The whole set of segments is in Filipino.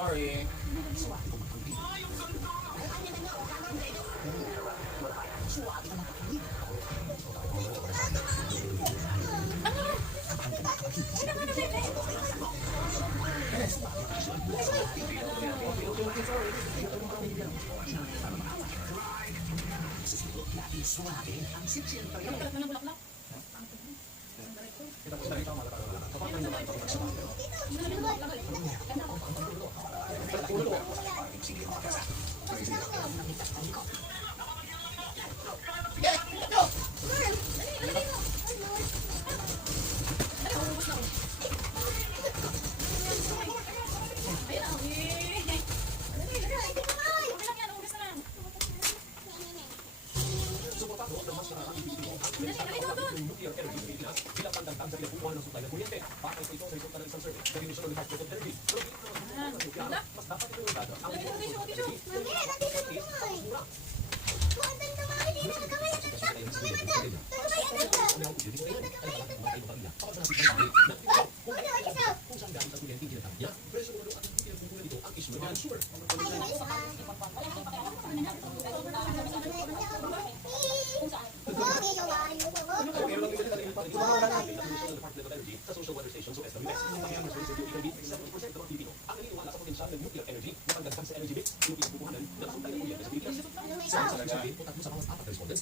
Sorry.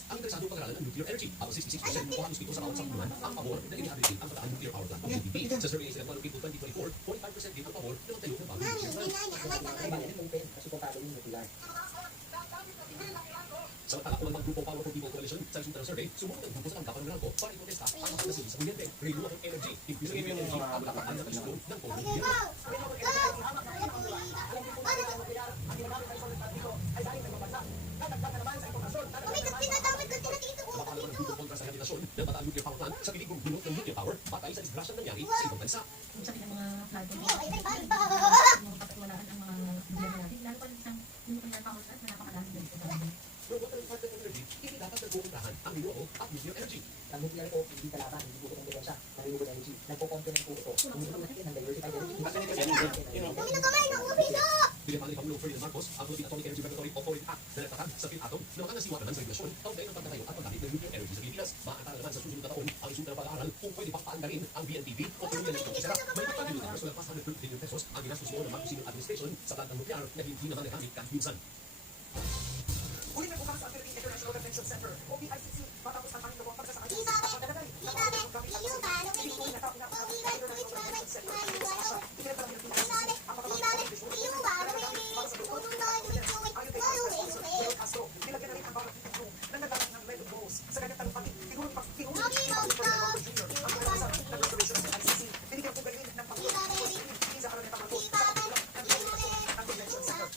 Ang interesado pag-aralan ng nuclear energy. Habang 66% po ang dito sa bawat sakbuhan ang pabor na inihabilitin ang pagdaan nuclear power plant ng GDP. Sa survey sa Electoral People 2024, 45% din ang pabor na magtayo ng bagong nuclear plant. Samantala, kulang ng Grupo Power for People Coalition sa resulta ng survey, sumunod ang grupo sa tanggapan ng Meralco para iprotesta ang mga nasili sa kuryente. Renewable energy, increasing yung energy ang lakaan ng pagsusunod ng polo nuclear. Ng bataan nuclear power plant sa piling gulong ng nuclear power batay sa disgrasyang nangyari sa ibang bansa. Kung sa ng mga plano, mapapatuwalaan ang mga gobyerno natin, lalo pa rin sa nuclear power plant na napakalaking ganito sa atin. Pero water and partner energy, hindi dapat nagpupuntahan ang renewable at nuclear energy. Ang nuclear po, hindi kalaban, hindi po itong depensa ng renewable energy. Nagpo-complement po ito. Hindi po natin ng diversified energy. Pinipali Pangulo Ferdinand Marcos ang Philippine Atomic Energy Regulatory Authority Act na nagtatag sa PhilAtom na makangasiwa naman sa regulasyon kaugnay ng pagtatayo at paggamit ng nuclear energy sa Pilipinas. Maaaral naman sa susunod na taon ang resulta ng pag-aaral kung pwede pang paandarin ang BNTV o Korean Electric Isara. May pagpapilo ng personal 530 billion pesos ang ginastos mo ng Marcos Senior Administration sa plantang nuklear na hindi naman nagamit kahit minsan. Uli na bukas ang Philippine International Convention Center o PICC matapos ang kanilang pagsasakay. Nilagyan na rin ang bawat titulo na nagdamit ng red balls sa kanyang talumpati. Tinulong ang reservation ng ICC. Binigyan po galing ng pangkulang sa Araneta Marcos sa pagkulang ng Convention Center.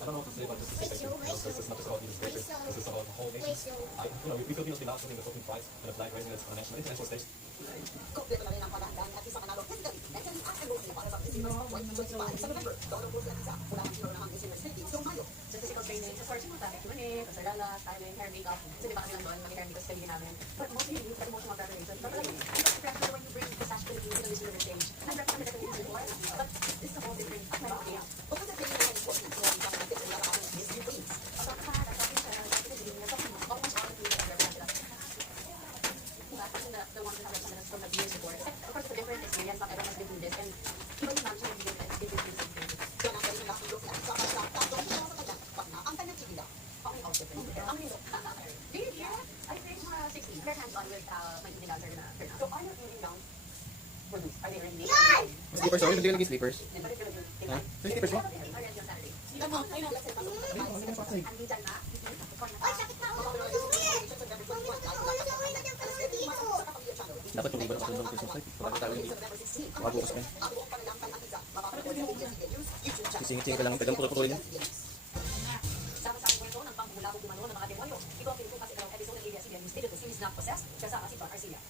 I don't know what to say about this perspective. This is not just about administration. This is about the whole nation. We Filipinos belong to the Philippine pride and the flag raising its national international stage. Kompleto na rin ang paghahandaan at isang manalo physically and can act and role para sa December 25 sa November. Doon ang process isa. Wala kang sinuro namang December 20 so Mayo. Sa physical training, sa sports mo, tayo Q&A, pasarala, styling, hair, makeup. Kasi di ba kami lang doon, mag-hair makeup study namin. But mostly, you need emotional preparation. But like, you have to prepare when you bring the sash Philippines to the December stage. I've represented the Philippines before, but this is a whole different idea. Bukod sa training ng sports na sila ang kapatid na nakakapit sa Miss Philippines. So, the ones that have represented us from like years before. Of course, it's a different experience. Not everyone has been through this, and even the management of the different things. Yan ang kanyang nakilok yan sa mga tatong sa kanya pag na ang kanyang chibila. Ang outfit na yun. Ang lindo. Do you hear that? I think mga 60. They're hands-on with my eating answer na turn out. So are you eating down for this? Are they ready? Sleepers, sorry, hindi ko naging sleepers. But if you're gonna do Ha? May sleepers mo? already on Saturday. Hindi dyan na. Dapat yung iba na kasunod ng Christmas light. Pagkakita tayo hindi. Makabukas kayo. makakapanood sa ABS-CBN News, YouTube channel. Sisingit-singit ka lang. Tagang putol-putulin yan. Sama sa kwento ng pangbulabog umano ng mga demonyo. Ito ang pinutukas sa ikalawang episode ng ABS-CBN News Digital Series na Possessed, kasama si John Arcia.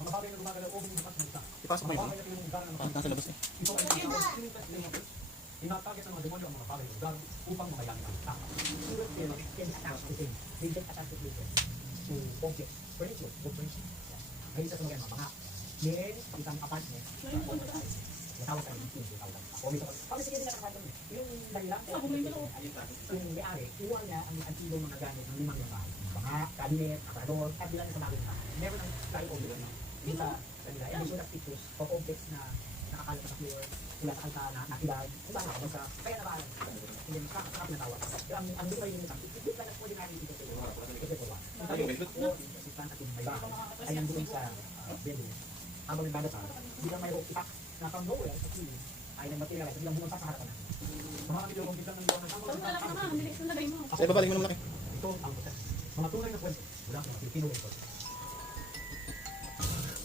Mga bagay na gumagalaw o bumibukas ng ita. Ipasok mo yun. Mga bagay na yung lugar na Parang nasa labas eh. ito ay tinatawag spirited layers. Inatarget ng mga demonyo ang mga bagay na lugar upang makayanin ang tao. Can attach the thing. They just attach the thing to objects, furniture, or furniture. Ngayon sa mga mga may isang apartment, natawag ka rin yung tawag. O may pag sige din ang apartment, yung dahilan, yung may-ari, iwan niya ang antigong mga gamit ng limang yung bahay. Mga cabinet, aparador, at bilang sa bagay na meron ang style of it. Yung sa kanila, and they show the pictures of objects na nakakalat sa floor, sila sa alta na nakilag, kung saan ako sa kaya nabalan. Hindi mo sa pinatawag. Pero ang gusto yung isang, it's like an ordinary people to ay nandun sa bedroom. Habang nagbabasa, bilang mayroong itak na from nowhere sa ceiling, ay nag-materialize, bilang bumagsak sa harapan natin. Mga kapityo kong biglang ng lugar ng tao. Sa ibaba, lagyan mo ng malaki. Ito ang proses. Mga tunay na kwento mula sa mga Pilipino record.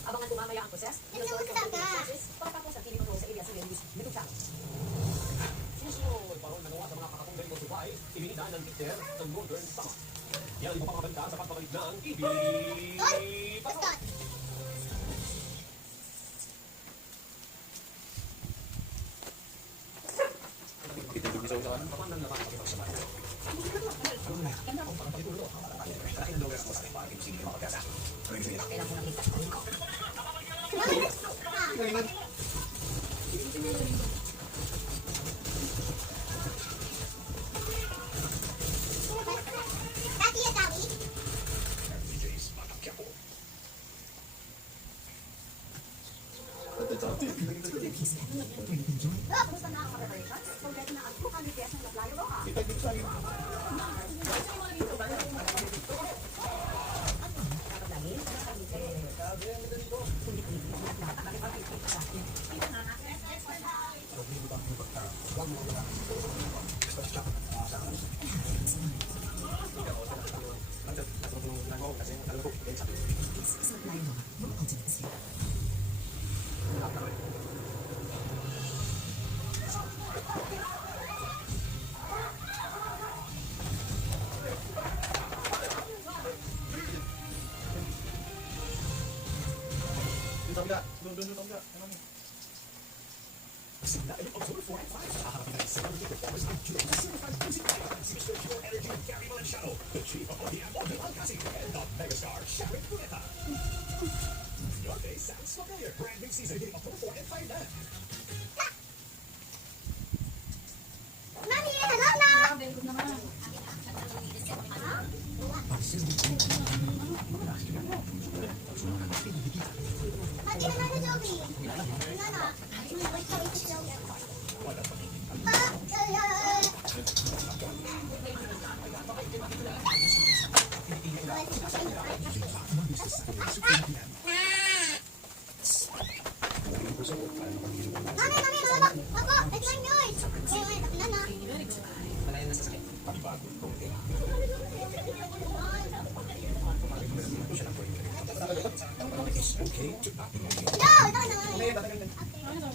Abangan po mamaya ang Possessed, yung story of the Francis, pagkatapos ang TV control sa ABS-CBN News YouTube channel. Susunod, parang nagawa sa mga kakakong ko subay, ibinida ng Victor ng Northern Summer. Yan ang iba pang maganda sa pagpapalik ng TV Patrol. Kitang bisaw sa kanan. Kapag nang nakakapagpapasabay. Ang pagpapalitulo, ang matatali. Dahil ang lugar sa masakit pa aking sige mga pagkasa. Kailan ko nakita ang ko. Kumusta na ang preparations? Kompleto na ang 200 pesos na flyer roka. Mami, hello na! Mati na na, Joey. Ano na? Wait ka, wait ka, Joey. Mami, mami, mama. Ako, ito lang yun. Wait, tapilan na. No, ito na. No.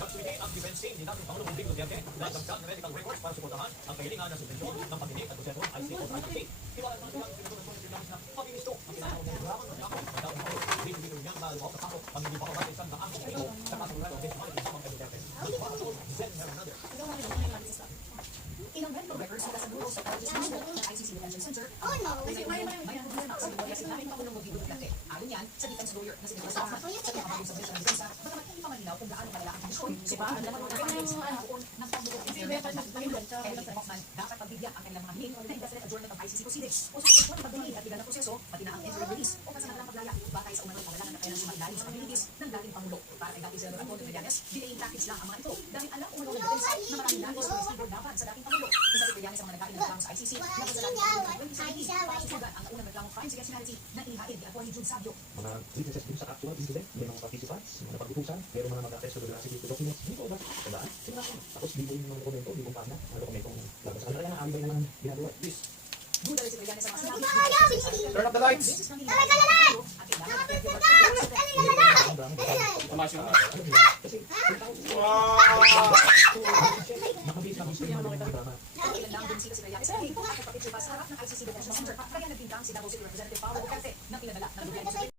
Nagsuwili ang defensing ni dating Pangulong Rodrigo Duterte na dagdag na medical records para suportahan ang kahilingan ng subensyon ng pagdinig at proseso ay si ICT. Iwala naman silang pinagulong ng Pilipinas na pag-inisto ang pinagawa ng programang ng ako at daw ito dito niyang naluwag sa kaso ang hindi pa kabatisan ng ang Pilipino sa kasuluran ng benchmark ng samang kay Duterte. Nagpapasok, Zen Hernandez. Ilang medical records mula sa Bureau of Psychologist National ng ICC Detention Center. Oh, no. May problema sa memorya si dating Pangulong Rodrigo Duterte. Ayon yan sa defense lawyer na si Nicolas Sama sa pinakabagong submission ng depensa, bagamat hindi pa malinaw kung gaano kalala ang kondisyon. Subahan naman ng findings ng pagbubuo ng Henry Hoffman, dapat pagbigyan ang kanilang mga hiling na indefinite adjournment ng ICC proceedings o suspensyon ng pagdinig at legal na proseso, pati na ang interim release o kasamagalang paglaya batay sa umanong pangalanan ng kanilang sumaklalim sa communities ng dating Pangulo. Para kay dating Senador Antonio Trillanes, delaying tactics lang ang mga ito dahil alam umano ng depensa na maraming nagis o resibo laban sa dating Pangulo. Isa si Trillanes ang mga nagkain ng reklamo sa ICC na kasalanan ng Pangulo ng 2017 para susugan ang naunang reklamo crimes against humanity na inihain ni Atty. Jude Sabio. Mga witnesses din sa actual incident, may mga participants, mga napag-utusan, meron mga mag-attest to the security documents, hindi ko ba? Tandaan? Sila ko. Tapos bigay yung mga dokumento, bigong pagna, mga dokumentong labas. Ano kaya naamibay naman ginagawa? Please. Duda rin si Trillanes sa mga sinabi. Turn off the lights! Beses nang hinihain ng Pangulo at kailangan ng Tumas yung Kasi, nakabis na gusto yung mga drama. Ilan lang bumisita si Trillanes sa hearing at nagpapicture pa sa harap ng ICC Detention Center kaya nagbintang si Davao City Representative Paolo Duterte na pinadala ng gobyerno sa